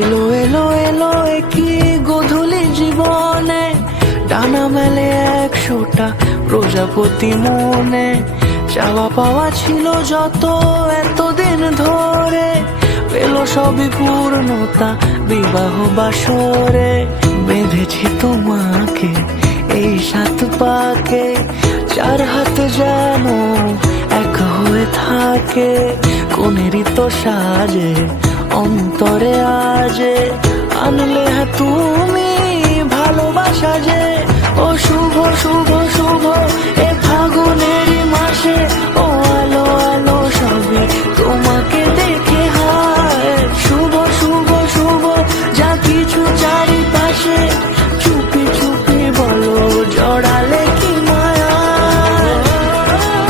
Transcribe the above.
এলো এলো এলো কি গোধূলি জীবনে, ডানা মেলে 100টা প্রজাপতি মনে। চাওয়া পাওয়া ছিল যত এতদিন ধরে, পেল সবই পূর্ণতা বিবাহ বাসরে। বেঁধেছি তোমাকে এই 7 পাকে, 4 হাত যেন এক হয়ে থাকে। কোনেরই তো সাজে অন্তরে আজে, আনলে তুমি ভালোবাসা যে। ও শুভ শুভ শুভ এ ফাগুনের